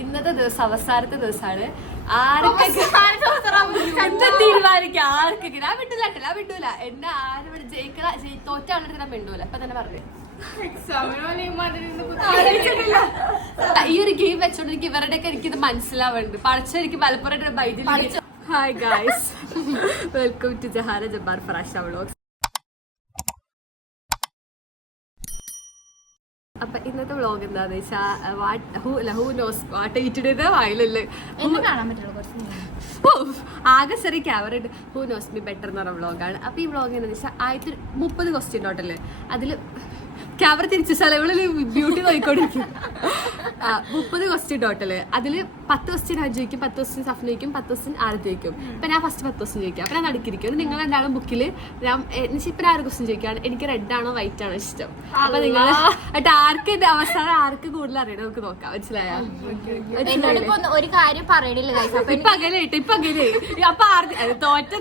ഇന്നത്തെ ദിവസം അവസാനത്തെ ദിവസമാണ്. തീരുമാനിക്കാം ആർക്കൊക്കെ. ഞാൻ വിട്ടൂല എന്നെ ആരും തോറ്റ ആളുടെ ഞാൻ മിണ്ടൂല. അപ്പൊ തന്നെ പറഞ്ഞു ഈ ഒരു ഗെയിം വെച്ചോണ്ട് എനിക്ക് ഇവരുടെയൊക്കെ എനിക്കിത് മനസ്സിലാവുന്നുണ്ട്. പഠിച്ച എനിക്ക് മലപ്പുറം ബൈജിൽ. Hi guys, welcome to Jahana Jabbar Farasha vlogs. അപ്പൊ ഇന്നത്തെ വ്ളോഗ് എന്താന്ന് വെച്ചാൽ വായിലല്ലേ ആകെ ചെറിയ ക്യാമറ ഉണ്ട്. ഹൂ നോസ് മി ബെറ്റർ എന്ന് പറഞ്ഞ വ്ളോഗാണ്. അപ്പൊ ഈ വ്ളോഗ് എന്താണെന്ന് വെച്ചാൽ 30 ക്വസ്റ്റ്യൻ ടോട്ടല്. അതില് ക്യാമറ തിരിച്ചു സ്ഥലങ്ങളിൽ ബ്യൂട്ടി നോക്കിക്കൊണ്ടിരിക്കും. 30 question total. അതില് 10 ക്വസ്റ്റ്യൻ ഞാൻ ചോദിക്കും, 10 ക്വസ്റ്റ്യൻ സഫ്ന ചോദിക്കും, 10 ക്വസ്റ്റ്യൻ ആരും ചോദിക്കും. ഇപ്പൊ ഞാൻ ഫസ്റ്റ് 10 ക്വസ്റ്റ്യൻ ചോദിക്കാം. അപ്പൊ ഞാൻ നടുക്കിരിക്കും. നിങ്ങൾ രണ്ടാളും ബുക്കിൽ ഞാൻ ഇപ്പൊ 6 ക്വസ്റ്റ്യൻ ചോദിക്കുകയാണ്. എനിക്ക് റെഡ് ആണോ വൈറ്റ് ആണോ ഇഷ്ടം. അപ്പൊ നിങ്ങൾ ആർക്ക് അവസാനം ആർക്ക് കൂടുതൽ അറിയണം നമുക്ക് നോക്കാം. മനസ്സിലായോ? ഒരു കാര്യം പറയണില്ല. ഇപ്പൊ അകലെ അപ്പൊ തോറ്റ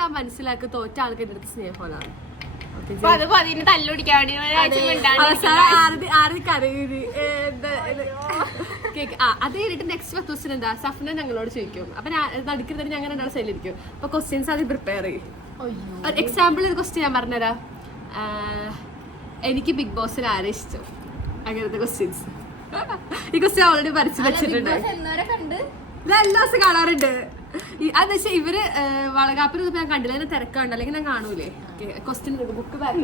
ഞാൻ മനസ്സിലാക്കി. തോറ്റ ആൾക്ക് എന്റെ അടുത്ത് സ്നേഹമാണ്. അത് കഴിഞ്ഞിട്ട് നെക്സ്റ്റ് 10 ക്വസ്റ്റ്യൻ എന്താ സഫ്ന ഞങ്ങളോട് ചോദിക്കും. അപ്പൊ നടുക്കിട്ട് ഞങ്ങൾ രണ്ടാളും സൈഡിലിരിക്കും. അപ്പൊ ക്വസ്റ്റ്യൻസ് അത് പ്രിപ്പയർ ചെയ്യും. എക്സാമ്പിൾ ഒരു ക്വസ്റ്റ്യൻ ഞാൻ പറഞ്ഞുതരാം. എനിക്ക് ബിഗ് ബോസിൽ ആരെ ഇഷ്ടം, അങ്ങനത്തെ ക്വസ്റ്റ്യൻസ്. ഈ ക്വസ്റ്റ്യൻ ഓൾറെഡി പഠിച്ചു വെച്ചിട്ടുണ്ട്. ഞാൻ എല്ലാ ദിവസം കാണാറുണ്ട്. അതെന്ന് വെച്ചാൽ ഇവര് വളകാപ്പിന് ഞാൻ കണ്ടില്ല. അതിനെ തിരക്കാണ്ട് അല്ലെങ്കിൽ ഞാൻ കാണൂലേ. ക്വസ്റ്റ്യൻ ബുക്ക് ബുക്ക് പേര്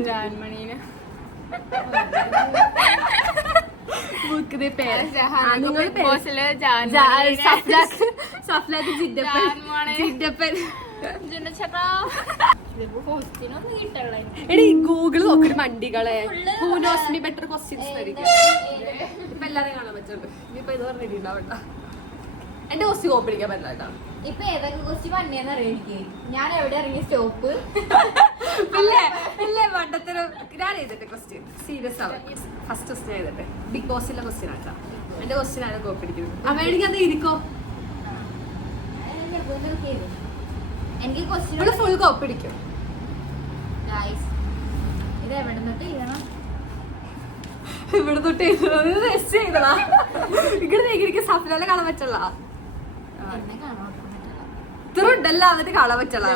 സഫ്ലാക്ക് ജിഡപ്പൻ. എടി ഗൂഗിള് നോക്കിട്ട് മണ്ടികളെ who knows me better questions ആയിരിക്കും. ഇപ്പൊ എല്ലാരും കാണാൻ പറ്റുന്നുണ്ട്. ഇനിയിപ്പൊ ഇത് റെഡി ഉണ്ടാവണ്ട. എന്റെ ക്വസ്റ്റ്യൻ കോപ്പി അടിക്കാൻ പറ്റില്ല. ഇപ്പൊ ഏതൊക്കെ ക്വസ്റ്റ്യൻ വന്നേന്ന് അറിയാം എനിക്ക്. ഞാൻ എവിടെ ഇറങ്ങിയ സ്റ്റോപ്പ് വണ്ടത്തിന് ഞാൻ ചെയ്തിട്ട് ക്വസ്റ്റ്യൻ സീരിയസ് ആവും. ഫസ്റ്റ് ക്വസ്റ്റ്യൻ ചെയ്തിട്ട് ബിഗ് ബോസിലെ ക്വസ്റ്റ്യൻ ആട്ടാ. എന്റെ ക്വസ്റ്റ്യൻ ആണ് കോപ്പി അടിക്കുന്നത്. അമ്മേടിക്ക് അത് ഇരിക്കോ. എനിക്ക് ക്വസ്റ്റ്യൻ ഫുൾ കോപ്പി അടിക്കും. ഇത് എവിടെ തൊട്ട് ചെയ്യണം? ഇവിടെ തൊട്ട് ചെയ്തതാ. ഇങ്ങനെ സഫ്ലാലെ കാണാൻ പറ്റുള്ള ഇത്ര ഉണ്ടല്ലോ. എന്നിട്ട് കാണാൻ പറ്റുള്ള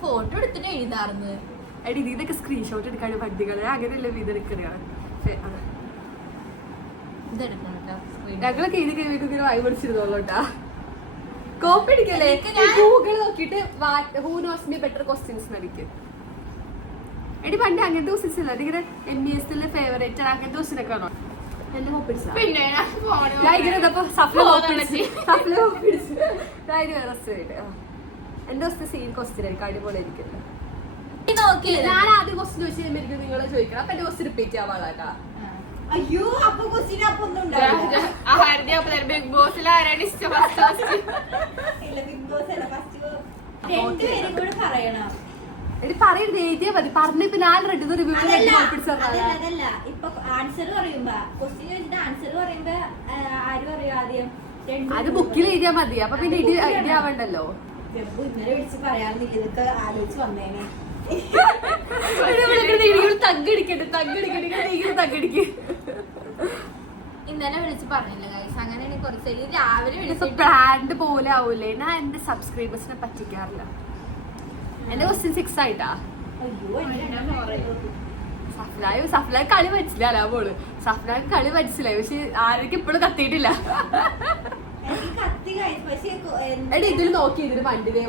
ഫോട്ടോ എടുത്തിട്ട് എഴുതാറുണ്ട്. എടി ഇതൊക്കെ സ്ക്രീൻഷോട്ട് എടുക്കാണ് വണ്ടികളെ. അങ്ങനെയല്ലേ ഇതെടുക്കുകയാണ്. ഞങ്ങളൊക്കെ ഇത് കഴിവിങ്ങനെ വായി പഠിച്ചിരുന്നോളൂട്ടാ. കോപ്പി അടിക്കല്ലേ. ഗൂഗിൾ നോക്കിട്ട് who knows me better questions നടിക്കും. എടി പണ്ട് അങ്ങനത്തെ ക്വസ്റ്റ്യൻസ് ഇല്ല. അതിങ്ങനെ MBS ഫേവറേറ്റ് അങ്ങനത്തെ ക്വസ്റ്റ്യൻ ഒക്കെ ആണോ? എന്റെ കോപ്പി അടിച്ചാ എന്റെ ക്വസ്റ്റ്യൻ സെയിം ക്വസ്റ്റ്യൻ ആയിരിക്കും. അടിപൊളി ആയിരിക്കും. ഞാൻ ആദ്യം ക്വസ്റ്റ്യൻ ചോദിച്ചു കഴിയുമ്പോൾ നിങ്ങൾ ചോദിക്കണം. അപ്പൊ എന്റെ ക്വസ്റ്റ്യൻ റിപ്പീറ്റ് ആവാളാട്ടാ. അയ്യോ അപ്പൊ ക്വസ്റ്റ്യൻ അപ്പൊ ഒന്നും ബിഗ് ബോസിൽ ആരാണ് ഇഷ്ടം? ബിഗ് ബോസ് അല്ല ഫസ്റ്റ് രണ്ടുപേരും കൂടെ പറയണം. എടി പറയരുത്, എഴുതിയാ മതി. പറഞ്ഞു. ഇപ്പൊ ഞാൻ റിവ്യൂ അതല്ല. ഇപ്പൊ ആൻസർ പറയുമ്പോ ക്വസ്റ്റ്യൻ ചോദിച്ചിട്ട് ആൻസർ പറയുമ്പോ ആര് പറയും ആദ്യം? അത് ബുക്കിൽ എഴുതിയാ മതി. അപ്പൊ പിന്നെ ഇടി ആവണ്ടല്ലോ. ഇന്നലെ വിളിച്ച് പറയാറുന്നില്ല. ഇതൊക്കെ ആലോചിച്ച് വന്നേനെ. ഇന്നലെ വിളിച്ച് പറഞ്ഞില്ല ഗൈസ്. അങ്ങനെ കുറച്ച് രാവിലെ വിളിച്ച് ബ്രാൻഡ് പോലെ ആവൂലേ. ഞാൻ എന്റെ സബ്സ്ക്രൈബേഴ്സിനെ പറ്റിക്കാറില്ല. എന്റെ ക്വസ്റ്റ്യൻ 6 ആയിട്ടാ. സഫ്ലാക്ക് കളി മനസ്സിലാ പോള്. സഫ്ലാക്ക് കളി മനസ്സിലായി. പക്ഷെ ആരൊക്കെ ഇപ്പോഴും കത്തിയിട്ടില്ല. എടി ഇതില് നോക്കി ഇതിന് പണ്ടില്ലേ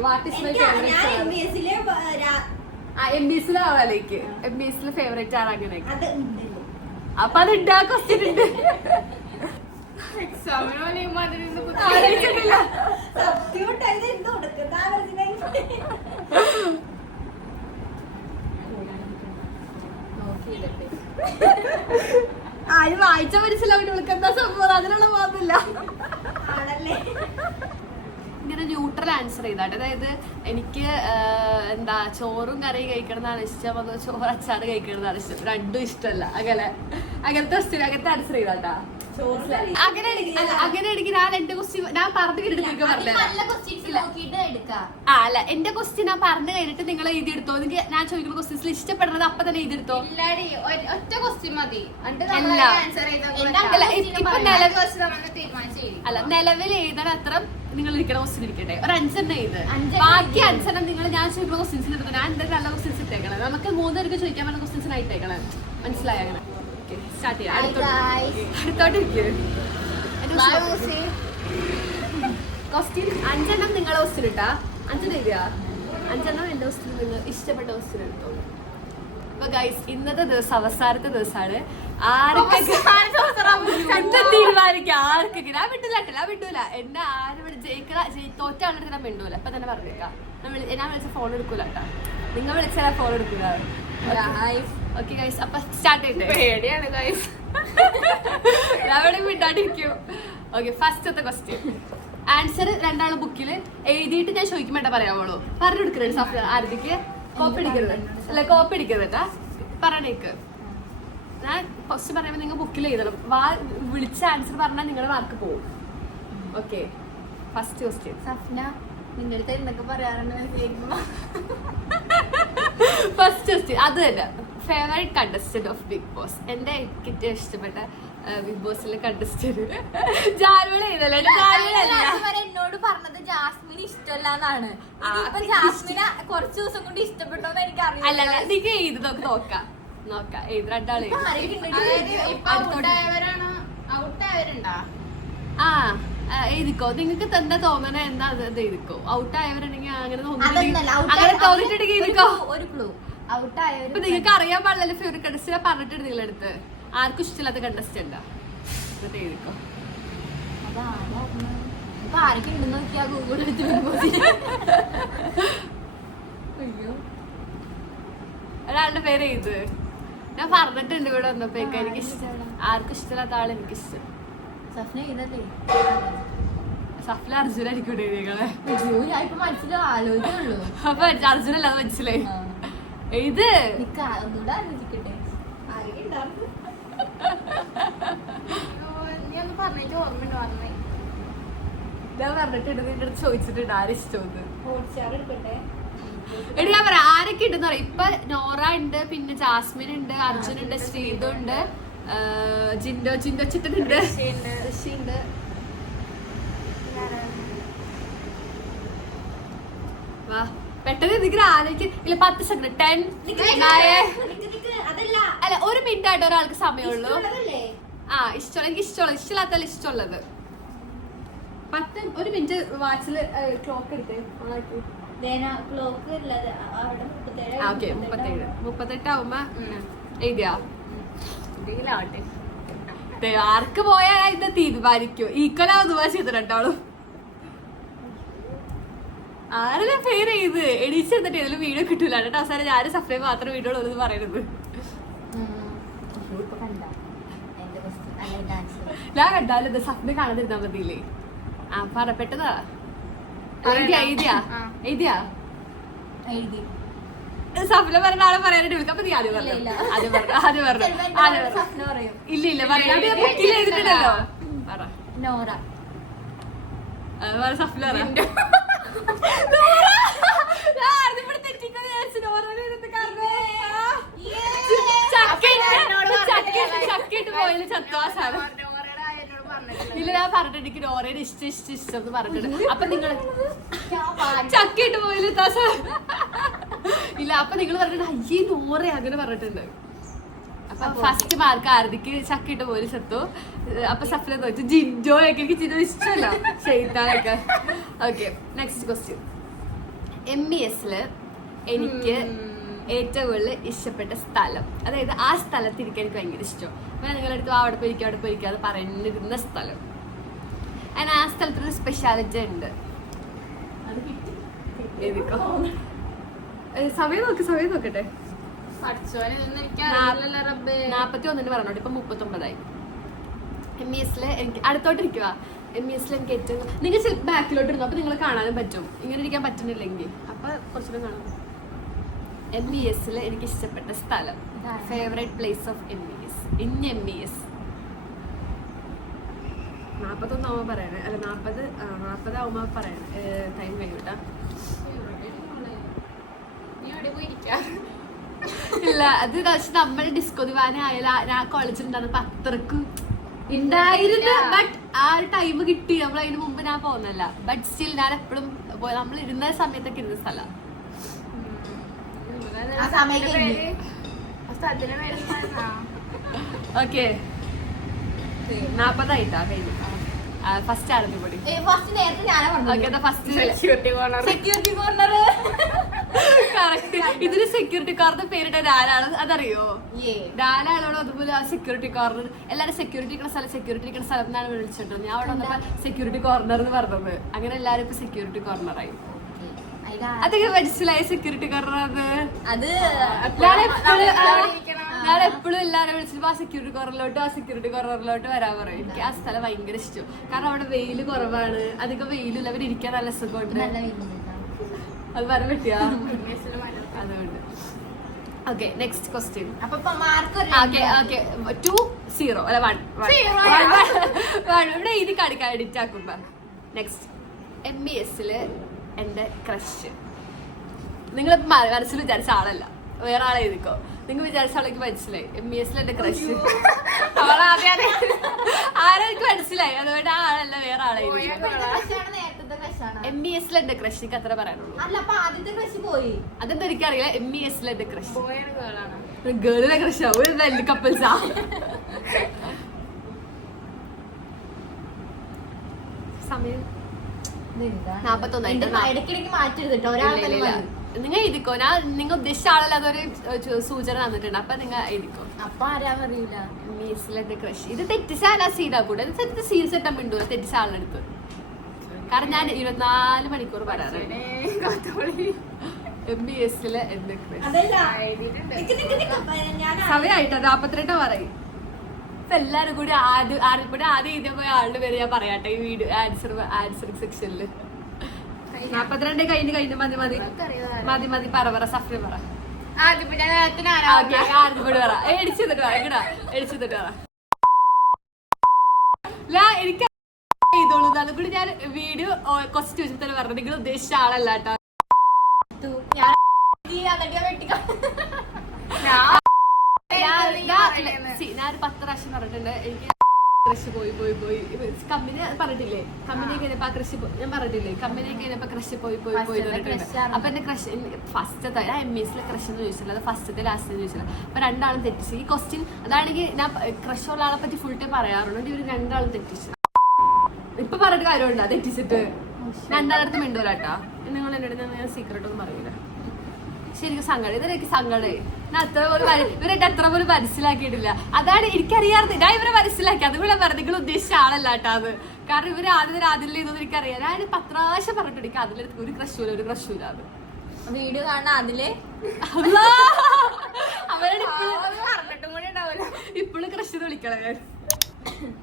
MBSലെ ആളേക്ക് MBSലെ ഫേവറേറ്റ് ആണ്. അങ്ങനെ അപ്പൊ അതുണ്ട്. ആ ക്വസ്റ്റ്യൻ ഉണ്ട്. ആരും വായിച്ച മനസ്സിലാവില്ല. ഇവൾക്ക് എന്താ സംഭവം അതിനുള്ള മാത്രമില്ല. ഇങ്ങനെ ന്യൂട്രൽ ആൻസർ ചെയ്താട്ടെ. അതായത് എനിക്ക് എന്താ ചോറും കറിയും കഴിക്കണമെന്നാണ് ഇഷ്ടം, അതോ ചോറ് അച്ചാറ് കഴിക്കണമെന്നാണ് ഇഷ്ടം, രണ്ടും ഇഷ്ടമല്ല, അങ്ങനത്തെ ആൻസർ ചെയ്താട്ടാ. അങ്ങനെയാണെങ്കിൽ ഞാൻ എന്റെ ക്വസ്റ്റ്യൻ ഞാൻ പറഞ്ഞു കഴിഞ്ഞിട്ട് അല്ല എന്റെ ക്വസ്റ്റ്യൻ ഞാൻ പറഞ്ഞു കഴിഞ്ഞിട്ട് നിങ്ങൾ എഴുതിയെടുത്തോ. നിങ്ങൾക്ക് ഞാൻ ചോദിക്കുന്ന ക്വസ്റ്റ്യൻസിൽ ഇഷ്ടപ്പെടുന്നത് അപ്പൊ തന്നെ എഴുതിയെടുത്തോ. ഒറ്റ ക്വസ്റ്റ്യൻ മതി. അല്ല നിലവിൽ എഴുതണ അത്ര നിങ്ങൾ ഇരിക്കണ ക്വസ്റ്റ്യൻ ഇരിക്കട്ടെ, ഒരു 5 എണ്ണം എഴുത്. ബാക്കി 5 എണ്ണം നിങ്ങൾ ഞാൻ ചോദിക്കുന്ന ക്വസ്റ്റ്യൻസിൽ എടുത്തു. ഞാൻ എന്തായാലും നല്ല ക്വസ്റ്റ്യൻസ് ഇട്ടേക്കണം. നമുക്ക് 3 പേർക്ക് ചോദിക്കാൻ പറ്റുന്ന ക്വസ്റ്റ്യൻസിനായി ഇട്ടേക്കണം. മനസ്സിലായ? അങ്ങനെ സ്റ്റാർട്ട് ചെയ്യാം. അടുത്തോട്ടിരിക്കും ക്വസ്റ്റ്യൻ 5 എണ്ണം നിങ്ങളെ ക്വസ്റ്റ്യൻ ഇട്ടാ. 5 എഴുതിയാ 5 എണ്ണം എന്റെ ക്വസ്റ്റ്യൻ നിങ്ങൾ ഇഷ്ടപ്പെട്ട ക്വസ്റ്റ്യൻ എടുത്തോളൂ. അപ്പൊ ഗൈസ് ഇന്നത്തെ ദിവസം അവസാനത്തെ ദിവസമാണ്. ആർക്കൊക്കെ തീരുമാനിക്കാം, ആർക്കൊക്കെ ഞാൻ വിട്ടൂല എന്നെ ആരും തോറ്റ ആളുടെ ഞാൻ മിണ്ടൂല. അപ്പൊ തന്നെ പറഞ്ഞേക്കാം, ഞാൻ വിളിച്ച ഫോൺ എടുക്കൂല കേട്ടാ. നിങ്ങൾ വിളിച്ചാൽ ഫോൺ എടുക്കൂല. ഓക്കെ ഗൈസ്, അപ്പൊ സ്റ്റാർട്ട് ചെയ്തേ. പേടിയാണ് ഗൈസ്, അവിടെ മിണ്ടാണ്ടിരിക്കും. ഓക്കെ, ഫസ്റ്റത്തെ ക്വസ്റ്റ്യൻ ആൻസർ രണ്ടാളും ബുക്കിൽ എഴുതിയിട്ട് ഞാൻ ചോദിക്കുമ്പോട്ടാ പറയാവുള്ളൂ. പറഞ്ഞു കൊടുക്കരുത് സഫ്ല ആരതിക്ക്. കോപ്പി അടിക്കരുത്, അല്ല കോപ്പി അടിക്കരുതാ, പറഞ്ഞേക്ക്. ഞാൻ ഫസ്റ്റ് പറയുമ്പോൾ നിങ്ങൾ ബുക്കിൽ എഴുതണം. വിളിച്ച ആൻസർ പറഞ്ഞാൽ നിങ്ങളുടെ മാർക്ക് പോകും. Okay, first question. സഫ്ന നിന്റെ അടുത്ത് എന്തൊക്കെ പറയാറുണ്ട് ഫസ്റ്റ് ക്വസ്റ്റ്യൻ അത് തന്നെ. Favourite contestant of Bigg Boss. എന്റെ ഏറ്റവും ഇഷ്ടപ്പെട്ട ബിഗ് ബോസിലെ കണ്ടസ്റ്റന്റ് ജാൻവള എഴുതല്ലേ. എന്നോട് പറഞ്ഞത് ജാസ്മിന് ഇഷ്ടമല്ലാന്നാണ്. ജാസ്മിനെ കുറച്ച് ദിവസം കൊണ്ട് ഇഷ്ടപ്പെട്ടോന്ന് എനിക്ക് അറിയാം. അല്ലല്ല, നിങ്ങൾക്ക് എഴുതി നോക്കാം എഴുതി രണ്ടാളെ. ആ എഴുതിക്കോ, നിങ്ങൾക്ക് തന്നെ തോന്നണ എന്താ അത് എഴുതിക്കോ. ഔട്ട് ആയവരുണ്ടെങ്കിൽ അങ്ങനെ തോന്നിട്ടുണ്ടെങ്കിൽ എഴുതിക്കോ. ഒരു ക്ലൂ ഇപ്പൊ നിങ്ങൾക്ക് അറിയാൻ പാടില്ലല്ലോ ഫേവറേറ്റ് കണ്ടസ്റ്റന്റ് പറഞ്ഞിട്ടുണ്ട് നിങ്ങളടുത്ത്. ആർക്കും ഇഷ്ടമില്ലാത്ത കണ്ടസ്റ്റന്റ് എന്നിട്ട് എഴുതിക്കോ. ഒരാളുടെ പേര് എഴുത്. ഞാൻ പറഞ്ഞിട്ടുണ്ട് ഇവിടെ വന്നപ്പോഴേക്കും എനിക്ക് ഇഷ്ടം. ആർക്കും ഇഷ്ടമില്ലാത്ത ആൾ എനിക്കിഷ്ടം. സഫ്ല അർജുനായിരിക്കും എഴുതികളെ. ആലോചിക്കുള്ളൂ. അപ്പൊ അർജുനല്ലാതെ മനസ്സിലായി. ഇത് ഒന്നുകൂടെ ആലോചിക്കട്ടെ. ഞാൻ പറഞ്ഞിട്ടുണ്ട്, നിന്റെ അടുത്ത് ചോദിച്ചിട്ടുണ്ട് ആരിഷ്ടമെന്ന്. ഹോട്ട്സ്റ്റാർ എടുക്കട്ടെ. എടി ഞാൻ പറയാം ആരൊക്കെ ഉണ്ടെന്ന് പറയാം. ഇപ്പൊ നോറ ഉണ്ട്, പിന്നെ ജാസ്മിൻ ഉണ്ട്, അർജുൻ ഉണ്ട്, ശ്രീതു ഉണ്ട്, ജിൻഡോ ചിട്ടനുണ്ട്, ഋഷിയുണ്ട്. വാ പെട്ടെന്ന് എന്തെങ്കിലും ആലോചിക്കും. ഇല്ല 10 സെക്കൻഡ് 10 അല്ല 1 മിനിറ്റ് ആയിട്ട് ഒരാൾക്ക് സമയമുള്ളൂ. ആ ഇഷ്ടമുള്ള എനിക്ക് ഇഷ്ടമില്ലാത്ത ഇഷ്ടമുള്ളത് 1 മിനിറ്റ്. വാച്ചില് ക്ലോക്ക് എടുത്തേ ഓണാക്കി. ക്ലോക്ക് 37 ആവുമ്പോ എഴുതിയാ ആർക്ക് പോയാ ഇന്ന് തീരുമാനിക്കും. ഈക്വലാവുന്ന ചെയ്ത് രണ്ടാളും ആരുടെ പേര് ചെയ്ത് എണീച്ചെന്നിട്ട് ഇതിൽ വീഡിയോ കിട്ടൂല കേട്ടോ. അവസാനം ഞാൻ സഫ്ലൈ മാത്രം വീഡിയോ ഉള്ളൂ പറയുന്നത്. ഞാൻ കണ്ടാലും സഫ്ലൈ കാണാതിരുന്നാ മതിയില്ലേ. ആ പറപ്പെട്ടതാ എഴുതിയാ സഫ്ല പറഞ്ഞ ആളെ പറയാനായിട്ട് വിളിക്കാം. അപ്പൊ നീ ആദ്യം പറഞ്ഞു ഇല്ല ബുക്കിൽ എഴുതിട്ടുണ്ടല്ലോ. പറ നോറ. സഫ്ല ചക്കിട്ട് പോയാലും ചത്വാസാണ്. ഇല്ല ഞാൻ പറഞ്ഞിട്ട് എനിക്ക് നോറയുടെ ഇഷ്ടം എന്ന് പറഞ്ഞിട്ടുണ്ട്. അപ്പൊ നിങ്ങൾ ചക്കിട്ട് പോയാലും ഇല്ല അപ്പൊ നിങ്ങൾ പറഞ്ഞിട്ട് അയ്യേ നോറ അങ്ങനെ പറഞ്ഞിട്ടുണ്ട്. അപ്പൊ ഫസ്റ്റ് മാർക്ക് ആരതിക്ക് ചക്കിട്ട് പോലും ചത്തു. അപ്പൊ സഫ്ല തോച്ചു. ജിൻജോയൊക്കെ എനിക്ക് ജിൻജോ ഇഷ്ടമല്ല, ഷെയ്ത്താനൊക്കെ. Okay, next question. MESല് എനിക്ക് ഏറ്റവും കൂടുതൽ ഇഷ്ടപ്പെട്ട സ്ഥലം, അതായത് ആ സ്ഥലത്തിരിക്കാൻ എനിക്ക് ഭയങ്കര ഇഷ്ടം. പിന്നെ നിങ്ങളുടെ അടുത്ത് അവിടെ പോയിരിക്കും അത് പറയുന്നിരുന്ന സ്ഥലം. അതിന് ആ സ്ഥലത്തൊരു സ്പെഷ്യാലിറ്റി ഉണ്ട്. സമയം നോക്കട്ടെ. 41 പറഞ്ഞോട്ട് ഇപ്പൊ 39. MES-ല് എനിക്ക് അടുത്തോട്ടിരിക്കുക. MES-ല് എനിക്ക് ഏറ്റവും നിങ്ങൾ ബാക്കിലോട്ട് ഇരുന്നു അപ്പൊ നിങ്ങൾ കാണാനും പറ്റും. ഇങ്ങനെ ഇരിക്കാൻ പറ്റുന്നില്ലെങ്കിൽ അപ്പൊ കുറച്ചുകൂടെ കാണാം. MES-ല് എനിക്ക് ഇഷ്ടപ്പെട്ട സ്ഥലം, favourite place of MES in MES. 41 ആവുമ്പോ പറയണേ, അല്ല 40 ആവുമ്പോ പറയണേ. ടൈം കഴിയൂട്ടാ. ഇല്ല അത് നമ്മൾ ഡിസ്കോ ദിവാന ആയാലും ആ കോളേജിൽ ഉണ്ടായിരുന്നപ്പോ അത്രക്ക് ഉണ്ടായിരുന്നു. ബട്ട് ആ ഒരു ടൈം കിട്ടി. നമ്മൾ അതിന് മുമ്പ് ഞാൻ പോകുന്നല്ല. ബട്ട് സ്റ്റിൽ ഞാൻ എപ്പോഴും നമ്മൾ ഇരുന്ന സമയത്തൊക്കെ ഇരുന്ന സ്ഥലം. ഓക്കെ 40 ആയിട്ടാ കഴിഞ്ഞു. ഫസ്റ്റ് ആയിരുന്നു കൂടി. സെക്യൂരിറ്റി കോർണർ ഇതിന് സെക്യൂരിറ്റി കോർണർ പേരിട്ട ആരാണ് അതറിയോ? ആളോട് അതുപോലെ ആ സെക്യൂരിറ്റി കോർണർ എല്ലാരും സെക്യൂരിറ്റി ഇരിക്കുന്ന സ്ഥലം എന്നാണ് വിളിച്ചിട്ട് ഞാൻ അവിടെ വന്നപ്പോ സെക്യൂരിറ്റി കോർണർ എന്ന് പറഞ്ഞത്. അങ്ങനെ എല്ലാരും ഇപ്പൊ സെക്യൂരിറ്റി കോർണറായി. അതൊക്കെ മനസ്സിലായി സെക്യൂരിറ്റി കോർണർ. അത് ഞാൻ എപ്പോഴും എല്ലാരും വിളിച്ചിട്ട് ആ സെക്യൂരിറ്റി കോർണറിലോട്ട് വരാൻ പറയും. എനിക്ക് ആ സ്ഥലം ഭയങ്കര ഇഷ്ടം. കാരണം അവിടെ വെയില് കുറവാണ്, അധികം വെയിലില്ല, അവർ ഇരിക്കാൻ നല്ല സുഖമുണ്ട്. അത് പറയാൻ പറ്റിയ അതുകൊണ്ട്. Okay next question. 2-0 അല്ല 1 ഇവിടെ ഇത് കാണിക്കാൻ എഡിറ്റ് ആക്കുമ്പോ. നെക്സ്റ്റ് MES-ല് എന്റെ ക്രഷ്. നിങ്ങൾ മനസ്സിൽ വിചാരിച്ച ആളല്ല, വേറെ ആളെ എഴുതിക്കോ. നിങ്ങൾ വിചാരിച്ച ആളേക്ക് മനസ്സിലായി. MES-ല് എന്റെ ക്രഷ് ആരെനിക്ക് മനസ്സിലായി. അതുകൊണ്ട് ആ ആളല്ല, വേറെ ആളെ MES-ല് എന്റെ ക്രഷ്. എനിക്ക് അത്ര പറയാനുള്ളൂ. അതെന്താ എനിക്കറിയില്ല. MES-ല് എന്റെ ക്രഷ് ഗേളിലെ ക്രഷ് ആവും. വലിയ കപ്പിൾസാ. സമയം 41. നിങ്ങൾ എഴുതിക്കോ. ഞാൻ നിങ്ങൾ ഉദ്ദേശിച്ച ആളല്ല, അതൊരു സൂചന തന്നിട്ടുണ്ട്. അപ്പൊ നിങ്ങൾ എഴുതിക്കോ. അപ്പൊ ആരാ അറിയില്ല. MES-ലെ ക്രഷ്. ഇത് തെറ്റിച്ചാൽ ആ സീനാ കൂടെ സീരിയസ് ആയിട്ട് മിണ്ടൂല തെറ്റിച്ച ആളെടുത്ത്. കാരണം ഞാൻ 24 മണിക്കൂർ പറയാറുണ്ട്. MES-ലെ എന്റെ ക്രഷ്. സമയമായിട്ടോ 48 പറയും. ഇപ്പൊ എല്ലാരും കൂടി ആദ്യം എഴുതിയ പോയ ആളുടെ പേര് ഞാൻ പറയാട്ടെ ഈ വീഡിയോ ആൻസർ സെക്ഷനില്. 42 കഴിഞ്ഞ് മതി പറ സഫ്യ പറ. എടിച്ചിട്ട് പറ. എനിക്ക് ചെയ്തോളൂ. അതുകൂടി ഞാൻ വീഡിയോ കുറച്ച് ചോദിച്ചപ്പോൾ തന്നെ പറഞ്ഞു നിങ്ങൾ ഉദ്ദേശിച്ച ആളല്ല കേട്ടോ. ഞാനൊരു 10 പ്രാവശ്യം പറഞ്ഞിട്ടുണ്ട് എനിക്ക് ക്രഷ് പോയി കമ്പനി പറഞ്ഞിട്ടില്ലേ. കമ്പനിയൊക്കെ കഴിഞ്ഞപ്പോ ആ ക്രഷ് ഞാൻ പറഞ്ഞിട്ടില്ലേ. കമ്പനിയൊക്കെ കഴിഞ്ഞപ്പോ ക്രഷ് പോയി പറഞ്ഞിട്ടുണ്ട്. അപ്പൊ എന്റെ ക്രഷ് ഫസ്റ്റത്തെ MES-ലെ ക്രഷ് എന്ന് ചോദിച്ചില്ല, അത് ഫസ്റ്റത്തെ ലാസ്റ്റ് ചോദിച്ചില്ല. അപ്പൊ രണ്ടാളും തെറ്റിച്ച്. ഈ ക്വസ്റ്റ്യൻ അതാണെങ്കിൽ ഞാൻ ക്രഷുള്ള ആളെ പറ്റി ഫുൾ ടൈം പറയാറുണ്ട്. ഇവര് രണ്ടാളും തെറ്റിച്ച്. ഇപ്പൊ പറഞ്ഞിട്ട് കാര്യമുണ്ടോ തെറ്റിച്ചിട്ട്? രണ്ടാളടുത്ത് മിണ്ടൂലാട്ടാ. നിങ്ങൾ എന്നോട് ഞാൻ സീക്രട്ട് ഒന്നും പറയില്ല. ശരിക്കും സങ്കടം. ഇതൊക്കെ സങ്കടേ. ഇവരായിട്ട് അത്ര പോലും മനസ്സിലാക്കിയിട്ടില്ല. അതാണ് എനിക്കറിയാറ്. ഞാൻ ഇവരെ മനസ്സിലാക്കി. അതുപോലെ പറഞ്ഞു നിങ്ങൾ ഉദ്ദേശിച്ച ആളല്ല കേട്ടോ അത്. കാരണം ഇവര് ആദ്യം ഇതൊന്നും എനിക്കറിയാം. ഞാൻ 10 പ്രാവശ്യം പറഞ്ഞിട്ടുണ്ട് എനിക്ക് അതിലെടുത്ത് ഒരു ക്രഷൂല അത് വീഡിയോ കാണാൻ അതില് അവരുടെ ഇപ്പോഴും ക്രഷ് വിളിക്കണേ.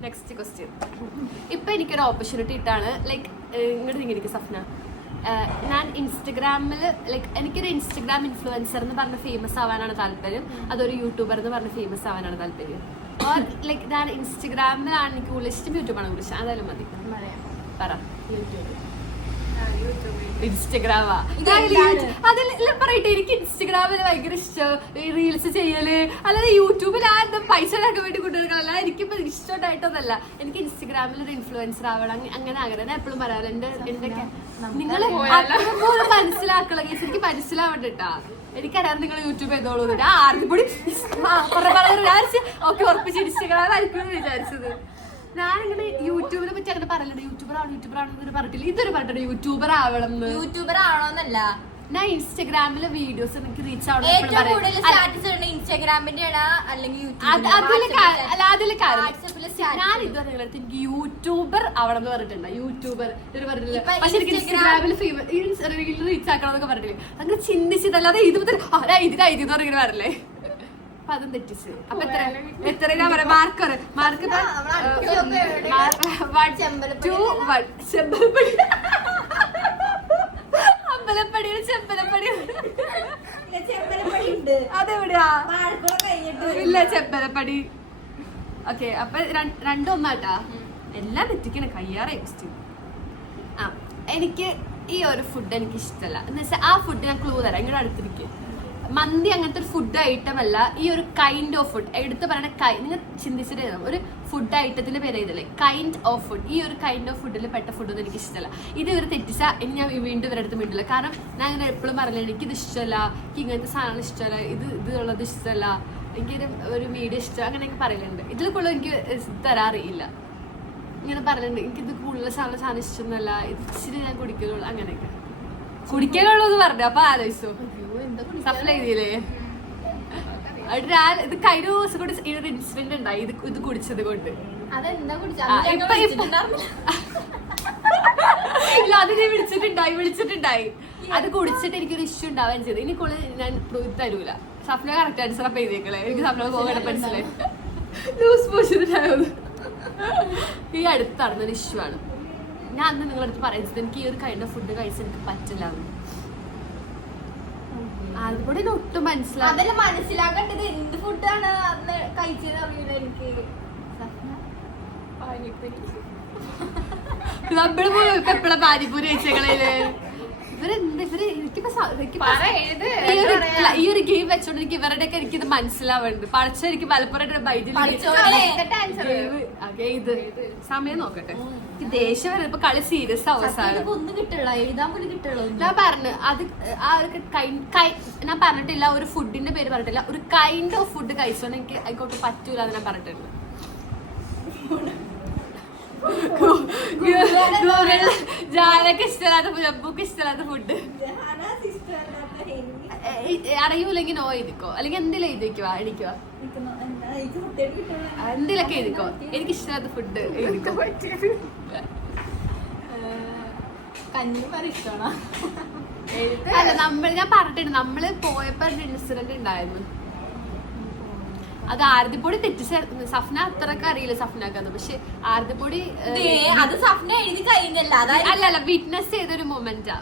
Next question. ഇപ്പൊ എനിക്കൊരു ഓപ്പർച്യൂണിറ്റി ഇട്ടാണ് ലൈക്ക് ഇങ്ങോട്ട് എനിക്ക് സഫ്ന. ഞാൻ ഇൻസ്റ്റഗ്രാമിൽ ലൈക്ക് എനിക്കൊരു ഇൻസ്റ്റഗ്രാം ഇൻഫ്ലുവൻസർ എന്ന് പറഞ്ഞ് ഫേമസ് ആവാനാണ് താല്പര്യം. അതൊരു യൂട്യൂബർ എന്ന് പറഞ്ഞ് ഫേമസ് ആവാനാണ് താല്പര്യം. ലൈക്ക് ഞാൻ ഇൻസ്റ്റഗ്രാമിലാണ് എനിക്ക് കൂടുതൽ ഇഷ്ടം. യൂട്യൂബാണ് കൂടുതൽ ഇഷ്ടം. അതായാലും മതി പറ. ഇൻസ്റ്റഗ്രാമാ അതിൽ പറയട്ടെ. എനിക്ക് ഇൻസ്റ്റഗ്രാമിൽ ഭയങ്കര ഇഷ്ടം റീൽസ് ചെയ്യല്. അല്ലാതെ യൂട്യൂബിൽ ആ എന്താ പൈസ ഉണ്ടാക്കാൻ വേണ്ടി കൊണ്ടുവരിക. എനിക്കിപ്പോ ഇഷ്ടമായിട്ടൊന്നല്ല. എനിക്ക് ഇൻസ്റ്റഗ്രാമിൽ ഒരു ഇൻഫ്ലുവൻസർ ആവണം. അങ്ങനെ ഞാൻ എപ്പോഴും പറയാറ്. എന്റെ നിങ്ങൾ മനസ്സിലാക്കണം. എനിക്ക് മനസ്സിലാവണ്ടാ. എനിക്കറിയാം നിങ്ങൾ യൂട്യൂബ് ചെയ്തോളൂ. ഞാൻ ആർക്കും ഓക്കെ ഉറപ്പിച്ച് ഇൻസ്റ്റഗ്രാം ആയിരിക്കും വിചാരിച്ചത്. ഞാനിങ്ങനെ യൂട്യൂബിനെ പറ്റി അങ്ങനെ പറയലുണ്ട്. യൂട്യൂബർ ആണെന്ന് പറഞ്ഞിട്ടില്ല. ഇതൊരു പറഞ്ഞിട്ടുണ്ട് യൂട്യൂബർ ആവണം. യൂട്യൂബർ ആണോന്നല്ല, ഞാൻ ഇൻസ്റ്റഗ്രാമിലെ വീഡിയോസ് എനിക്ക് റീച്ച് ആവണം. ഇൻസ്റ്റാഗ്രാമിന്റെ അല്ലെങ്കിൽ ഞാൻ ഇതുവരെ എനിക്ക് യൂട്യൂബർ ആവണം എന്ന് പറഞ്ഞിട്ടുണ്ട്. യൂട്യൂബർ പറഞ്ഞിട്ടില്ല. പക്ഷെ എനിക്ക് ഇൻസ്റ്റാഗ്രാമിൽ റീച്ച് ആക്കണം എന്നൊക്കെ പറഞ്ഞിട്ടില്ലേ. അങ്ങനെ ചിന്തിച്ചിട്ടല്ലാതെ ഇതിന് പറഞ്ഞിങ്ങനെ വരല്ലേ. അപ്പൊ അതും തെറ്റിച്ച്. അപ്പൊ എത്ര പറയാ മാർക്ക് അമ്പലപ്പടിയുടെ ചെമ്പലപ്പടി അതെവിടെയാ? ഇല്ല ചെമ്പലപ്പടി. ഓക്കെ അപ്പൊ രണ്ടും ഒന്നാട്ടാ. എല്ലാം തെറ്റിക്കണേ കയ്യാറേ ക്വസ്റ്റ്യൻ. ആ എനിക്ക് ഈ ഒരു ഫുഡ് എനിക്ക് ഇഷ്ടമല്ല എന്ന് വെച്ചാൽ ആ ഫുഡ് ഞാൻ ക്ലൂ തരാം. ഇങ്ങോട്ട് അടുത്തിരിക്കും. മന്തി അങ്ങനത്തെ ഒരു ഫുഡ് ഐറ്റം അല്ല. ഈ ഒരു കൈൻഡ് ഓഫ് ഫുഡ് എടുത്ത് പറയണ നിങ്ങൾ ചിന്തിച്ചിട്ട് ഒരു ഫുഡ് ഐറ്റത്തിന്റെ പേര് ചെയ്തല്ലേ കൈൻഡ് ഓഫ് ഫുഡ്. ഈ ഒരു കൈൻഡ് ഓഫ് ഫുഡിൽ പെട്ട ഫുഡൊന്നും എനിക്ക് ഇഷ്ടമല്ല. ഇത് ഇവർ തെറ്റിച്ചാൽ ഇനി ഞാൻ വീണ്ടും ഇവരുടെ അടുത്ത് മിണ്ടില്ല. കാരണം ഞാൻ അങ്ങനെ എപ്പോഴും പറയില്ല എനിക്കിത് ഇഷ്ടമല്ല, എനിക്ക് ഇങ്ങനത്തെ സാധനങ്ങൾ ഇഷ്ടമല്ല, ഇതുള്ളത് ഇഷ്ടമല്ല, എനിക്കൊരു വീഡിയോ ഇഷ്ടം അങ്ങനെയൊക്കെ പറയലുണ്ട്. ഇതിൽ കൂടുതൽ എനിക്ക് തരാറില്ല. ഇങ്ങനെ പറയുന്നുണ്ട് എനിക്കിത് കൂടുതൽ സാധനം ഇഷ്ടമൊന്നുമല്ല, ഇത് ഇച്ചിരി ഞാൻ കുടിക്കുന്നുള്ളൂ അങ്ങനെയൊക്കെ. കുടിക്കാനുള്ളൂ എന്ന് പറഞ്ഞു. അപ്പൊ ആലോചിച്ചു സഫല ചെയ്തില്ലേ? ഇത് കഴിഞ്ഞ ദിവസം കൂടി ഈ ഒരു ഇൻസിഡന്റ് ഉണ്ടായി ഇത് കുടിച്ചത് കൊണ്ട്. ഇല്ല അത് ഞാൻ വിളിച്ചിട്ടുണ്ടായി. അത് കുടിച്ചിട്ട് എനിക്കൊരു ഇഷ്യൂ ഉണ്ടാവാൻ ചെയ്തു. ഇനി കൂടുതൽ ഞാൻ തരൂല. സഫല കറക്റ്റ് ആൻസർ അപ്പൊ ചെയ്തേക്കളെ. എനിക്ക് സഫല പോകണം മനസ്സിലായി. ലൂസ് മോഷൻ ഉണ്ടായത് ഈ അടുത്ത് നടന്നൊരു ഇഷ്യൂ ആണ്. ഞാൻ അന്ന് നിങ്ങളടുത്ത് പറയുന്നത് എനിക്ക് ഈ ഒരു കൈൻഡ് ഓഫ് ഫുഡ് കഴിച്ചാൽ എനിക്ക് പറ്റില്ല. അതുകൂടെ ഒട്ടും മനസ്സിലാക്കേണ്ടത് എന്ത് ഫുഡാണ് അന്ന് കഴിച്ചത് അറിയില്ല എനിക്ക്. നമ്മള് പോലും ഇപ്പൊ എപ്പോഴാ പാനിപ്പൂരി കഴിച്ചേക്കളയില് ഈ ഒരു ഗെയിം വെച്ചോണ്ട് എനിക്ക് ഇവരുടെ ഒക്കെ എനിക്കിത് മനസ്സിലാവുന്നുണ്ട്. പഠിച്ച എനിക്ക് മലപ്പുറം ബൈറ്റിൽ ഇത് സമയം നോക്കട്ടെ. എനിക്ക് ദേഷ്യം വരുന്നത് ഇപ്പൊ കളി സീരിയസ് അവസാനം ഒന്നും കിട്ടുള്ള എഴുതാൻ പോലും കിട്ടുള്ളൂ. ഞാൻ പറഞ്ഞു അത് ആ ഒരു ഞാൻ പറഞ്ഞിട്ടില്ല ഒരു ഫുഡിന്റെ പേര് പറഞ്ഞിട്ടില്ല. ഒരു കൈൻഡ് ഓഫ് ഫുഡ് കഴിച്ചോണ്ട് എനിക്ക് ആയിക്കോട്ട് പറ്റൂല എന്ന് ഞാൻ പറഞ്ഞിട്ടുണ്ട്. ജാനക്ക് ഇഷ്ടമല്ലാത്ത ജബ്ബുക്ക് ഇഷ്ടമല്ലാത്ത ഫുഡ് അറിയൂലെങ്കിൽ നോ എഴുതിക്കോ, അല്ലെങ്കിൽ എന്തെങ്കിലും എഴുതിക്കുവാ എണിക്കുവാ എന്തെങ്കിലൊക്കെ എഴുതിക്കോ. എനിക്ക് ഇഷ്ടമല്ലാത്ത ഫുഡ് എഴുതിക്കോ. അല്ല ഞാൻ പറഞ്ഞിട്ടുണ്ട് നമ്മള് പോയപ്പോ ഒരു ഇൻസിഡന്റ് ഉണ്ടായിരുന്നു. അത് ആരതിപ്പൊടി തെറ്റിച്ച സഫ്ന അത്രക്ക് അറിയില്ല സഫ്നാക്കത്. പക്ഷെ ആരതിപ്പൊടി അല്ല വിറ്റ്നസ് ചെയ്തൊരു മൊമെന്റാ.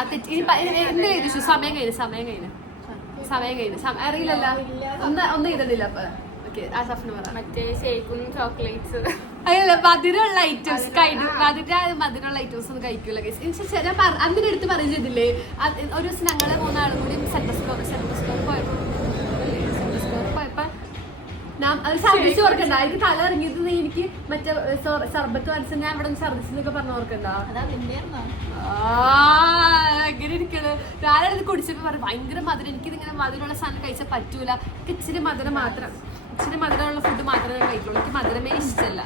എന്തെങ്കിലും എഴുതിച്ചു. സമയം കഴിഞ്ഞു അറിയില്ലല്ലോ. ഒന്നും എഴുതണില്ല. അപ്പൊ ഓക്കെ ആ സഫ്ന പറ. മറ്റേ ഷേക്കും ചോക്ലേറ്റ്സ് അല്ല മധുരമുള്ള ഐറ്റംസ് മധുരമുള്ള ഐറ്റംസ് ഒന്നും കഴിക്കൂല. ഞാൻ അന്നിന്റെ അടുത്ത് പറയും ചെയ്തില്ലേ ഒരു ദിവസം ഞങ്ങളെ 3 ആളും കൂടി സെൻട്രൽ സ്റ്റോർ പോയപ്പോ ഞാൻ അത് ഛർദിച്ച് ഓർക്കണ്ട. എനിക്ക് തല ഇറങ്ങിയത് എനിക്ക് മറ്റേ സർബത്ത് മനസ്സിൽ ഞാൻ ഇവിടെ ഛർദിച്ചെന്നൊക്കെ പറഞ്ഞ ഓർക്കണ്ട. എങ്ങനെ ഇരിക്കണ്. ഞാനത് കുടിച്ചപ്പോ പറഞ്ഞു ഭയങ്കര മധുരം. എനിക്കിതിങ്ങനെ മധുരമുള്ള സാധനം കഴിച്ചാൽ പറ്റൂല. ഇച്ചിരി മധുരമുള്ള ഫുഡ് മാത്രമേ ഞാൻ കഴിക്കുള്ളൂ. എനിക്ക് മധുരമേ ഇഷ്ടമല്ല.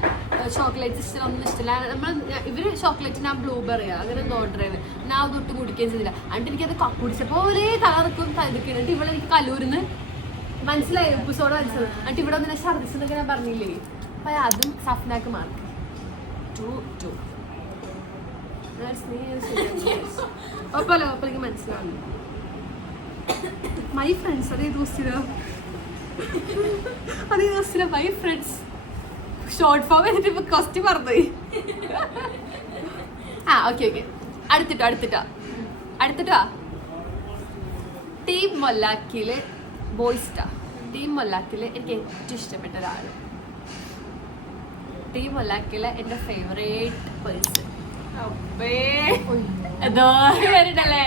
ചോക്ലേറ്റ് ഇഷ്ടം ഒന്നും ഇഷ്ടമല്ല. ഇവര് ചോക്ലേറ്റ് ഞാൻ ബ്ലൂബെറിയാ അങ്ങനെ ഒന്ന് ഓർഡർ ചെയ്ത് ഞാൻ അതൊട്ട് കുടിക്കുകയും ചെയ്തില്ല. എന്നിട്ട് എനിക്കത് കുടിച്ചപ്പോ ഒരേ തലർക്കും തലക്കിട്ട് ഇവിടെ എനിക്ക് കല്ലൂരിന്ന് മനസ്സിലായി എപ്പിസോഡ് മനസ്സിലായി. എന്നിട്ട് ഇവിടെ ഒന്നിനെ ഛർദിച്ചെന്നൊക്കെ ഞാൻ പറഞ്ഞില്ലേ. അപ്പൊ അതും സഫ്നാക്ക് മാർക്ക് 2-2. ഒപ്പലേക്ക് മനസ്സിലാവുന്നു. മൈ ഫ്രണ്ട്സ് അതേ ദിവസത്തിലോ മൈ ഫ്രണ്ട്സ് ഷോർട്ട് ഫോം എന്നിട്ട് ഇപ്പൊ ക്വസ്റ്റ്യൻ പറഞ്ഞുപോയി. ഓക്കെ അടുത്തിട്ടോ ടീം മൊല്ലാക്കിയില് ബോയ്സ്റ്റാ. ടീം മൊല്ലാക്കില് എനിക്ക് ഏറ്റവും ഇഷ്ടപ്പെട്ട ഒരാള്. ടീം മൊല്ലാക്കില് എന്റെ ഫേവറേറ്റ് പേഴ്സൺ ണ്ടല്ലേ.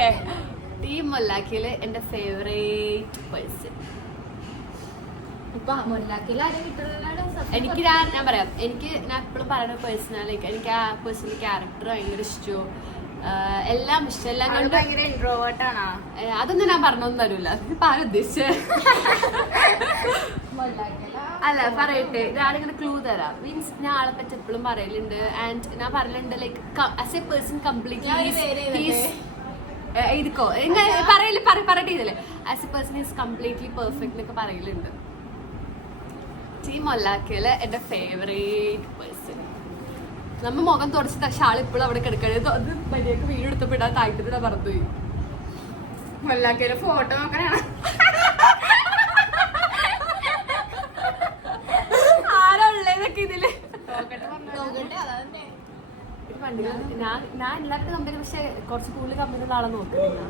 ടീം മൊല്ലാക്കില് എന്റെ ഫേവറേറ്റ് പേഴ്സൺ എനിക്ക് ഞാൻ പറയാം. ഞാൻ എപ്പോഴും പറയുന്ന പേഴ്സണാലിറ്റി എനിക്ക് ആ പേഴ്സണൽ ക്യാരക്ടർ ഭയങ്കര ഇഷ്ടവും എല്ലാം ഇഷ്ടം. എല്ലാം കൊണ്ട് അതൊന്നും ഞാൻ പറഞ്ഞൊന്നും തരൂല. ഇപ്പൊ ആരും ഉദ്ദേശിച്ച അല്ല പറയട്ടെ. ഞാനിങ്ങനെ ക്ലൂ തരാം. മീൻസ് ഞാൻ ആളെ പറ്റി എപ്പോഴും പറയലുണ്ട്. ആൻഡ് ഞാൻ പറയലുണ്ട് like as a person completely ഇതിക്കോ പറയട്ടെ ഇതില്ലേ as a person is completely perfect എന്നൊക്കെ പറയലുണ്ട്. ടീം മൊല്ലാക്കിയില് എന്റെ ഫേവറേറ്റ് പേഴ്സൺ. നമ്മ മുഖം തുടച്ചിട്ട് ഷാൾ ഇപ്പോഴും അവിടെ കിടക്കണത്. അത് മര്യാദക്ക് വീഡിയോ എടുത്തപ്പെടാൻ താല്പര്യം പറഞ്ഞുപോയി. മൊല്ലാക്കിയിലെ ഫോട്ടോ നോക്കാനാണ്. കണ്ടില്ല. ഞാൻ എല്ലാവരുടെ കമ്പനി പക്ഷെ കുറച്ച് കൂടുതൽ കമ്പനിയുള്ള ആളെ നോക്കുന്നില്ല.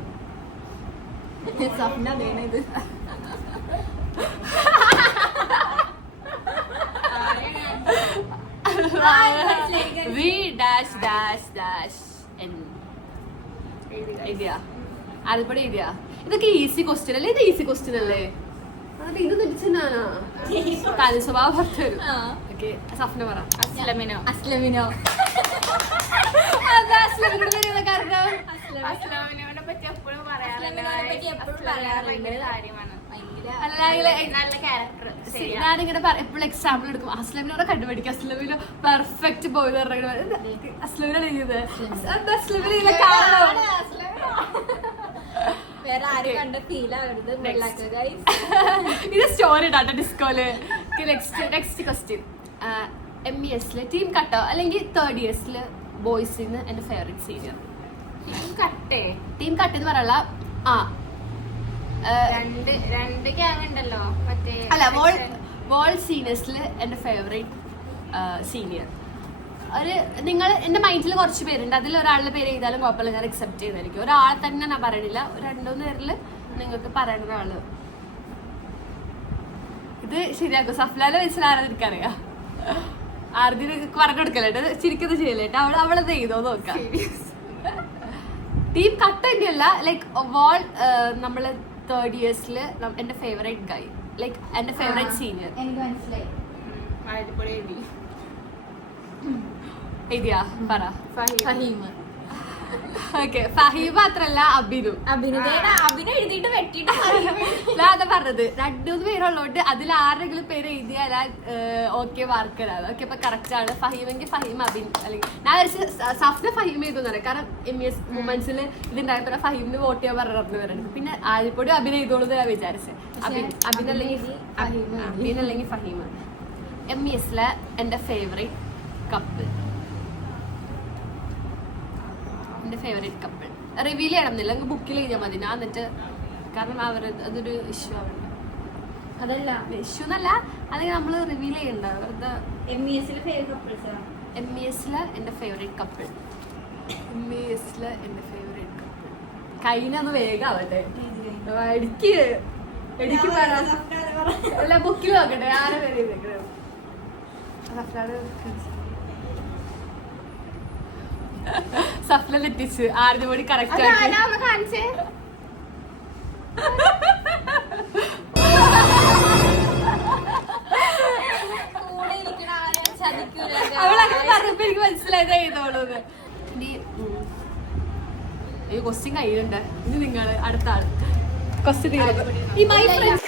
സ്വപ്ന വേണത് വി ഡാഷ് ഡാഷ് ഡാഷ് എഴുതിയാ അതുപടി എഴുതിയാ. ഇതൊക്കെ ഈസി ക്വസ്റ്റ്യൻ അല്ലേ? ഇത് ഈസി ക്വസ്റ്റ്യൻ അല്ലേ? അത് ഇത് തിരിച്ചാനാ തനി സ്വഭാവം പുറത്തു വരും. ഓക്കെ, സഫ്ന പറ. അസ്ലമിനോ അസ്ലമിനോ കാരണം അസ്ലമിനോനെ പറ്റി എപ്പോഴും അസ്ലമിനോനെ പറ്റി എപ്പോഴും പറയാറുണ്ട്. കാര്യമാണ്. നല്ല ക്യാരക്ടർ. ഞാനിങ്ങനെ എപ്പോഴും എക്സാമ്പിൾ എടുക്കും. അസ്ലമിനോടെ കണ്ടുപിടിക്കും. അസ്ലമിനോ പെർഫെക്റ്റ് ബോയ് അസ്ലമിനോട് എഴുതിയത് അസ്ലമിനെ കാരണം വേറെ ആരും കണ്ട ഫീൽ ആവരുത്. ഇത് സ്റ്റോറി ഇടാട്ടോ ഡിസ്കോല്. Next question. MES ടീം കട്ടോ അല്ലെങ്കിൽ തേർഡ് ഇയേഴ്സില് ബോയ്സിന്ന് എന്റെ ഫേവറേറ്റ് സീനിയർ? കട്ടേ ടീം കട്ട് എന്ന് പറയല. രണ്ട് ഗ്യാങ് ഉണ്ടല്ലോ മറ്റേ. അല്ല, വോൾ സീനിയേഴ്സിൽ എൻ്റെ ഫേവറേറ്റ് സീനിയർ നിങ്ങൾ എൻ്റെ മൈൻഡിൽ കുറച്ച് പേരുണ്ട്. അതിൽ ഒരാളുടെ പേര് എഴുതാലും കുഴപ്പമില്ല, ഞാൻ അക്സെപ്റ്റ് ചെയ്തായിരിക്കും. ഒരാളെ തന്നെ ഞാൻ പറയണില്ല, രണ്ടൂന്ന് പേരിൽ നിങ്ങൾക്ക് പറയണ ഒരാള്. ഇത് ശരിയാക്കും. സഫ്ലാലെ വെച്ചിട്ടാണ് എനിക്കറിയാം. ആർദിന് പറഞ്ഞു കൊടുക്കല്ലേട്ട്, ചിരിക്കുന്നത് ചെയ്യല്ലേട്ട്. അവളത് എഴുതോ നോക്കാം. ടീം കട്ട് തന്നെയല്ല, ലൈക്ക് വോൾ നമ്മള് തേർഡ് ഇയേഴ്സിൽ എൻ്റെ ഫേവറേറ്റ് ഗൈ, ലൈക്ക് എൻ്റെ ഫേവറേറ്റ് സീനിയർ. എനിക്ക് മനസ്സിലായി. അടിപൊളി എഴുതി. എഴുതിയാ പറ. ഫഹീം. ഓക്കെ, ഫഹീം മാത്രല്ല അബിനു. അഭിനയം എഴുതിയിട്ട് വെട്ടിട്ട് ഞാൻ അതാ പറഞ്ഞത്. രണ്ടൂന്ന് പേരുള്ളതുകൊണ്ട് അതിൽ ആരെങ്കിലും പേര് എഴുതിയാൽ ഓക്കെ മാർക്ക് തരാം. ഓക്കെ, അപ്പൊ കറക്റ്റ് ആണ്. ഫഹീമെങ്കിൽ ഫഹീം, അബിൻ അല്ലെങ്കിൽ ഞാൻ സഫ്ന ഫഹീം എഴുതുന്നു. കാരണം MES വുമൻസിൽ ഇതുണ്ടായപ്പോ ഫഹീമിന് വോട്ട് ചെയ്യാൻ പറഞ്ഞു വരുന്നത്. പിന്നെ ആദ്യപ്പോഴും അബിൻ എഴുതോളൂ ഞാൻ വിചാരിച്ചത്. അബിൻ അല്ലെങ്കിൽ ഫഹീം. MES എന്റെ ഫേവറേറ്റ് കപ്പിൾ, എന്റെ ഫേവറേറ്റ് കപ്പിൾ റിവീൽ ചെയ്യണമെന്നില്ല, അങ്ങ് ബുക്കിൽ എഴുതിയാൽ മതി. ഞാൻ എന്നിട്ട് കാരണം അതൊരു ഇഷ്യൂ ആവുന്നുണ്ട്. അതല്ല ഇഷ്യൂ എന്നല്ല, അല്ലെങ്കിൽ നമ്മൾ റിവീൽ ചെയ്യണ്ട വെറുതെ. MES എന്റെ ഫേവറേറ്റ് കപ്പിൾ കൈനൊന്ന് വേഗം ആവട്ടെ. എനിക്ക് അല്ല, ബുക്കിൽ നോക്കട്ടെ ആരെ പേര് എഴുതിയേക്കണേ. സഫ്ല തെറ്റിച്ച് ആരുടെ കൂടി കറക്റ്റ് ആക്കി. കാണിച്ചേ. അവളങ്ങനെ പറഞ്ഞപ്പോ എനിക്ക് മനസ്സിലായത് എഴുതോളൂന്ന്. ഇനി ഈ ക്വസ്റ്റ്യൻ കയ്യിലുണ്ട്. ഇനി നിങ്ങൾ അടുത്ത ആള് ക്വസ്റ്റ്യൻ. ഈ മൈ ഫ്രണ്ട്സ്